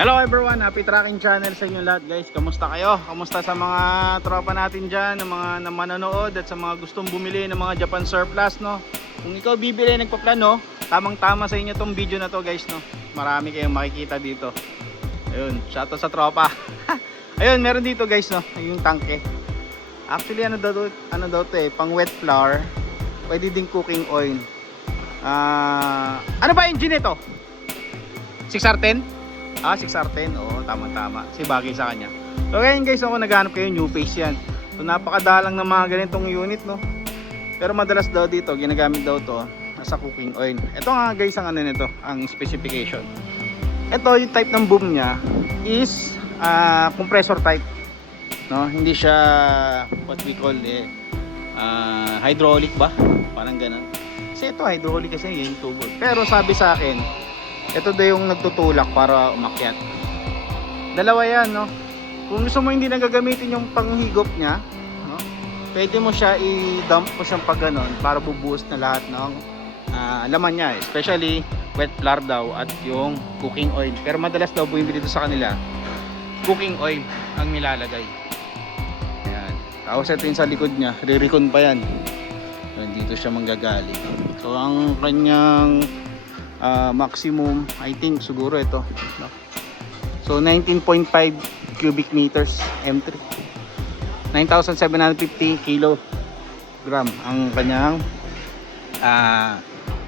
Hello everyone, happy tracking channel sa inyo lahat guys. Kamusta kayo? Kamusta sa mga tropa natin dyan, ng mga manonood at sa mga gustong bumili ng mga Japan surplus, no? Kung ikaw bibili, nagpaplano, tamang tama sa inyo tong video na to guys, no? Marami kayong makikita dito. Ayun, shoutout sa tropa. Ayun, meron dito guys, no? Yung tangke. Actually ano daw to pang wet flour. Pwede din cooking oil. Ano ba engine ito? 6R10? 6R10, oo, tama-tama. Kasi bagay sa kanya. So ngayon guys, ako naghanap kayo new face yan. So napakadalang ng mga ganitong unit, no? Pero madalas daw dito, ginagamit daw to sa cooking oil. Ito nga guys, ang ano nito, ang specification. Ito, yung type ng boom niya is compressor type, no? Hindi siya what we call hydraulic ba? Parang ganun. Kasi ito hydraulic kasi yung tubo. Pero sabi sa akin, ito daw yung nagtutulak para umakyat. Dalawa yan, no? Kung gusto mo hindi nagagamitin yung panghigop niya, no? Pwede mo siya i-dump mo siyang pag ganon para bubuhos na lahat ng laman niya. Especially wet flour daw at yung cooking oil. Pero madalas daw bumibili dito sa kanila, cooking oil ang nilalagay. Ayan. Tapos ito yung sa likod niya, ririkon pa yan. So, dito siya manggagaling. So ang kanyang maximum, I think siguro ito, no? So 19.5 cubic meters M3, 9,750 kilogram ang kanyang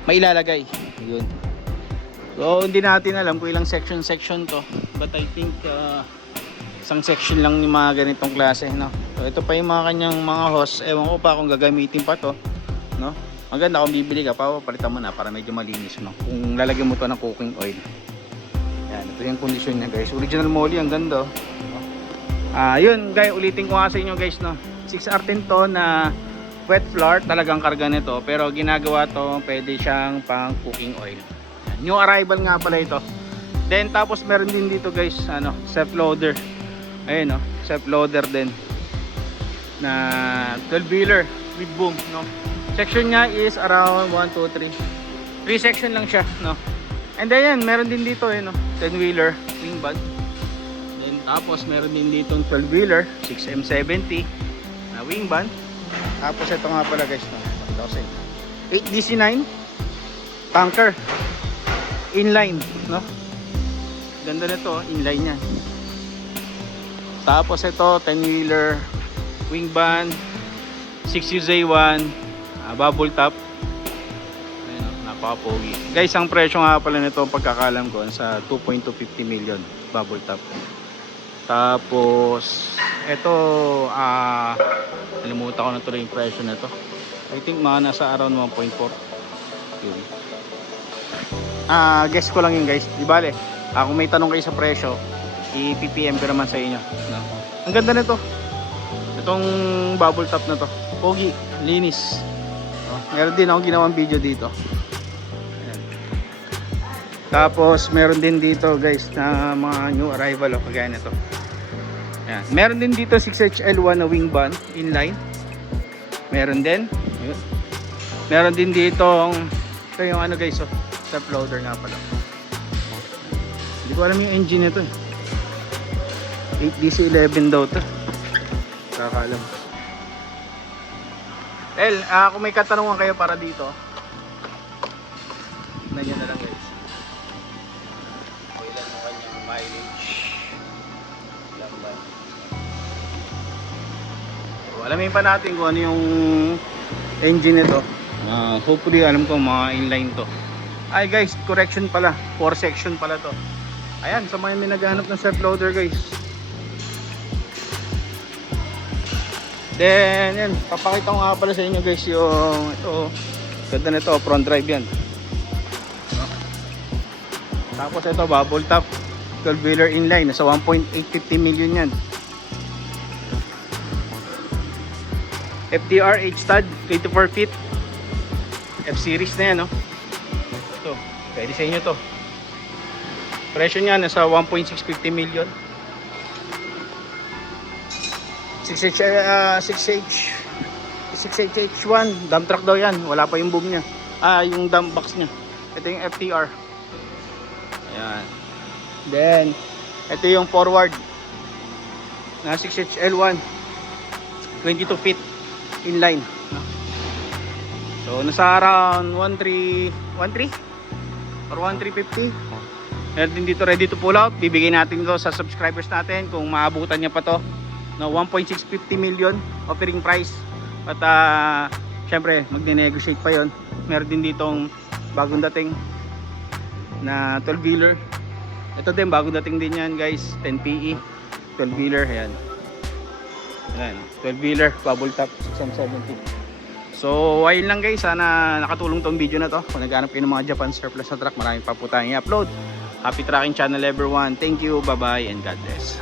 mailalagay. Yun. So hindi natin alam kung ilang section to, but I think isang section lang ni mga ganitong klase, no? So ito pa yung mga kanyang mga hose. Ewan ko pa kung gagamitin pa to, no? Maganda kung bibili ka pa, palitan mo na para medyo malinis, no? Kung lalagyan mo to ng cooking oil. Yan, ito yung condition niya guys. Original moly, ang ganda. Yun guys, ulitin ko nga sa inyo guys, no? 6R10 to na wet flour, talagang karga nito. Pero ginagawa to, pwede siyang pang cooking oil. Yan, new arrival nga pala ito. Then tapos meron din dito guys, self loader. Ayun, no? Self loader din. Na 12 wheeler with boom, no? Section niya is around 1, 2, 3 section lang siya, no? And then yan, meron din dito 10 wheeler wing band. Then tapos meron din dito 12 wheeler 6M70 na wing band. Tapos ito nga pala guys, no? 8DC9 tanker inline, no? Ganda nito, inline niya. Tapos ito 10 wheeler wing band 6UZ1 bubble top. Ayun, napaka-pogi. Guys, ang presyo nga pala nito pagkakalam ko sa 2.250 million bubble top. Tapos ito nalimutan ko na tuloy yung presyo nito. I think mga nasa around 1.4. Yun. Guess ko lang yun guys. Di bale, kung may tanong kayo sa presyo, i-PPM ko naman sa inyo, no? Ang ganda nito. Itong bubble top na to. Pogi, linis. Meron din akong ginawang video dito. Ayan. Tapos meron din dito guys na mga new arrival kagaya nito. Ayan. Meron din dito 6HL1 na wing band inline. Meron din. Ayan. Meron din dito ito yung guys, step loader nga pala. Hindi ko alam yung engine nito. 8DC11 daw to. Kakaalam. Kung may katanungan kayo para dito, nandiyan na lang guys. Ilan ang kanyang mileage. Ilan ba? So, alamin pa natin kung ano yung engine nito. Hopefully alam ko mga inline to. Ay guys, correction pala, 4 section pala to. Ayan, sa mga may naghahanap ng self loader guys. Then, yan, papakita ko nga pala sa inyo guys yung ito, ganda nito, front drive yan. Tapos ito, bubble top 12 wheeler inline, nasa 1.850 million yan. FDR H-Stud 24 feet F-series na yan, no? Ito, pwede sa inyo to. Presyo niya nasa 1.650 million. 6HH1 dump truck daw yan, wala pa yung boom nya, yung dump box nya. Ito yung FTR. Ayan. Then Ito yung forward na 6HL1, 22 feet inline, no? So nasa around 13 or 1350. Meron din dito ready to pull out. Bibigay natin ito sa subscribers natin kung maabutan niya pa to, no? 1.650 million offering price. At syempre magne-negotiate pa yon. Meron din ditong bagong dating na 12 wheeler. Ito din bagong dating din yan guys, 10 PE 12 wheeler. Ayan, 12 wheeler bubble top 670. So ayun lang guys, sana nakatulong tong video na to. Kung naghanap kayo ng mga Japan surplus na truck, marami pa po tayong i-upload. Happy trucking channel everyone. Thank you, bye bye, and God bless.